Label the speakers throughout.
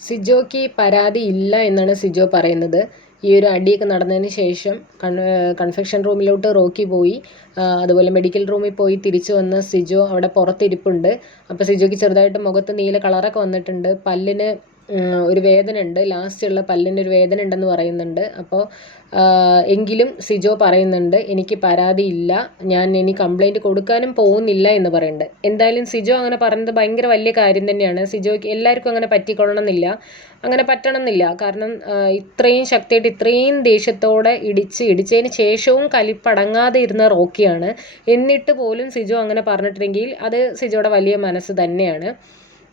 Speaker 1: സിജോയ്ക്ക് പരാതി ഇല്ല എന്നാണ് സിജോ പറയുന്നത്. ഈ ഒരു അടിയൊക്കെ നടന്നതിന് ശേഷം കൺ കൺഫെക്ഷൻ റൂമിലോട്ട് റോക്കി പോയി. അതുപോലെ മെഡിക്കൽ റൂമിൽ പോയി തിരിച്ചു വന്ന സിജോ അവിടെ പുറത്തിരിപ്പുണ്ട്. അപ്പോൾ സിജോയ്ക്ക് ചെറുതായിട്ട് മുഖത്ത് നീല കളറൊക്കെ വന്നിട്ടുണ്ട്. പല്ലിന് ഒരു വേദന ഉണ്ട് ലാസ്റ്റുള്ള പല്ലിന്റെ ഒരു വേദന ഉണ്ടെന്ന് പറയുന്നുണ്ട് അപ്പോൾ എങ്കിലും സിജോ പറയുന്നുണ്ട് എനിക്ക് പരാതിയില്ല ഞാൻ ഇനി കംപ്ലൈന്റ് കൊടുക്കാനും പോകുന്നില്ല എന്ന് പറയുന്നുണ്ട്. എന്തായാലും സിജോ അങ്ങനെ പറഞ്ഞത് ഭയങ്കര വലിയ കാര്യം തന്നെയാണ്. സിജോയ്ക്ക് എല്ലാവർക്കും അങ്ങനെ പറ്റിക്കൊള്ളണമെന്നില്ല. അങ്ങനെ പറ്റണമെന്നില്ല. കാരണം ഇത്രയും ശക്തിയായിട്ട് ഇത്രയും ദേഷ്യത്തോടെ ഇടിച്ച് ഇടിച്ചതിന് ശേഷവും കലിപ്പടങ്ങാതെ ഇരുന്ന റോക്കിയാണ്. എന്നിട്ട് പോലും സിജോ അങ്ങനെ പറഞ്ഞിട്ടുണ്ടെങ്കിൽ അത് സിജോയുടെ വലിയ മനസ്സ് തന്നെയാണ്.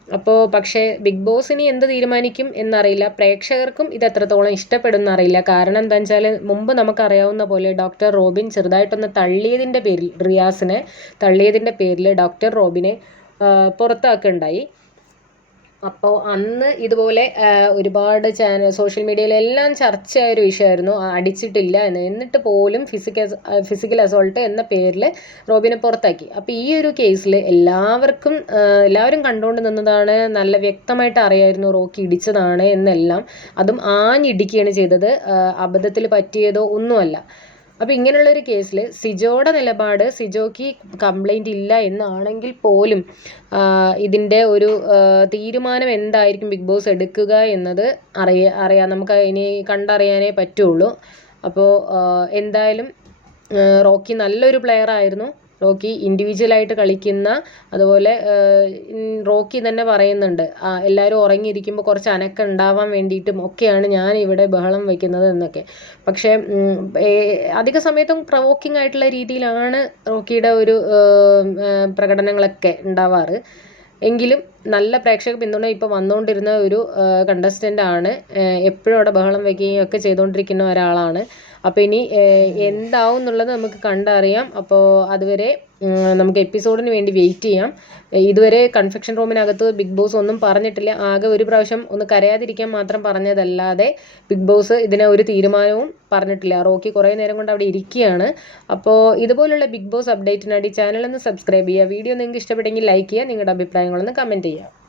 Speaker 1: അപ്പോൾ പക്ഷേ ബിഗ് ബോസ് ഇനി എന്ത് തീരുമാനിക്കും എന്നറിയില്ല. പ്രേക്ഷകർക്കും ഇത് എത്രത്തോളം ഇഷ്ടപ്പെടും എന്നറിയില്ല. കാരണം എന്താ വെച്ചാൽ മുമ്പ് നമുക്കറിയാവുന്ന പോലെ ഡോക്ടർ റോബിൻ ചെറുതായിട്ടൊന്ന് തള്ളിയതിന്റെ പേരിൽ റിയാസിനെ തള്ളിയതിന്റെ പേരിൽ ഡോക്ടർ റോബിനെ പുറത്താക്കുകയുണ്ടായി. അപ്പോൾ അന്ന് ഇതുപോലെ ഒരുപാട് ചാനൽ സോഷ്യൽ മീഡിയയിലെല്ലാം ചർച്ചയായ ഒരു വിഷയമായിരുന്നു. അടിച്ചിട്ടില്ല എന്ന്. എന്നിട്ട് പോലും ഫിസിക്കൽ ഫിസിക്കൽ അസോൾട്ട് എന്ന പേരിൽ റോബിനെ പുറത്താക്കി. അപ്പോൾ ഈ ഒരു കേസിൽ എല്ലാവർക്കും എല്ലാവരും കണ്ടുകൊണ്ട് നിന്നതാണ് നല്ല വ്യക്തമായിട്ട് അറിയായിരുന്നു റോക്കി ഇടിച്ചതാണ് എന്നെല്ലാം. അതും ആഞ്ഞിടിക്കുകയാണ് ചെയ്തത്. അബദ്ധത്തിൽ പറ്റിയതോ ഒന്നുമല്ല. അപ്പോൾ ഇങ്ങനെയുള്ളൊരു കേസിൽ സിജോയുടെ നിലപാട് സിജോയ്ക്ക് കംപ്ലൈന്റ് ഇല്ല എന്നാണെങ്കിൽ പോലും ഇതിന്റെ ഒരു തീരുമാനം എന്തായിരിക്കും ബിഗ് ബോസ് എടുക്കുക എന്നത് അറിയ അറിയാം. നമുക്ക് ഇനി കണ്ടറിയാനേ പറ്റുള്ളൂ. അപ്പോൾ എന്തായാലും റോക്കി നല്ലൊരു പ്ലെയർ ആയിരുന്നു. റോക്കി ഇൻഡിവിജ്വലായിട്ട് കളിക്കുന്ന അതുപോലെ റോക്കി തന്നെ പറയുന്നുണ്ട് എല്ലാവരും ഉറങ്ങിയിരിക്കുമ്പോൾ കുറച്ച് അനക്കം ഉണ്ടാവാൻ വേണ്ടിയിട്ടും ഒക്കെയാണ് ഞാൻ ഇവിടെ ബഹളം വയ്ക്കുന്നത് എന്നൊക്കെ. പക്ഷേ അധിക സമയത്തും പ്രവോക്കിംഗ് ആയിട്ടുള്ള രീതിയിലാണ് റോക്കിയുടെ ഒരു പ്രകടനങ്ങളൊക്കെ ഉണ്ടാവാറ്. എങ്കിലും നല്ല പ്രേക്ഷക പിന്തുണ ഇപ്പോൾ വന്നുകൊണ്ടിരുന്ന ഒരു കണ്ടസ്റ്റന്റ് ആണ് എപ്പോഴും അവിടെ ബഹളം വയ്ക്കുകയും ഒക്കെ ചെയ്തുകൊണ്ടിരിക്കുന്ന ഒരാളാണ്. അപ്പോൾ ഇനി എന്താവും എന്നുള്ളത് നമുക്ക് കണ്ടറിയാം. അപ്പോൾ അതുവരെ നമുക്ക് എപ്പിസോഡിന് വേണ്ടി വെയിറ്റ് ചെയ്യാം. ഇതുവരെ കൺഫെക്ഷൻ റൂമിനകത്ത് ബിഗ് ബോസ് ഒന്നും പറഞ്ഞിട്ടില്ല. ആകെ ഒരു പ്രാവശ്യം ഒന്ന് കരയാതിരിക്കാൻ മാത്രം പറഞ്ഞതല്ലാതെ ബിഗ് ബോസ് ഇതിനെ ഒരു തീരുമാനവും പറഞ്ഞിട്ടില്ല. റോക്കി കുറേ നേരം കൊണ്ട് അവിടെ ഇരിക്കുകയാണ്. അപ്പോൾ ഇതുപോലുള്ള ബിഗ് ബോസ് അപ്ഡേറ്റിനായി ചാനൽ ഒന്ന് സബ്സ്ക്രൈബ് ചെയ്യുക. വീഡിയോ നിങ്ങൾക്ക് ഇഷ്ടപ്പെട്ടെങ്കിൽ ലൈക്ക് ചെയ്യുക. നിങ്ങളുടെ അഭിപ്രായങ്ങളൊന്ന് കമന്റ് ചെയ്യുക.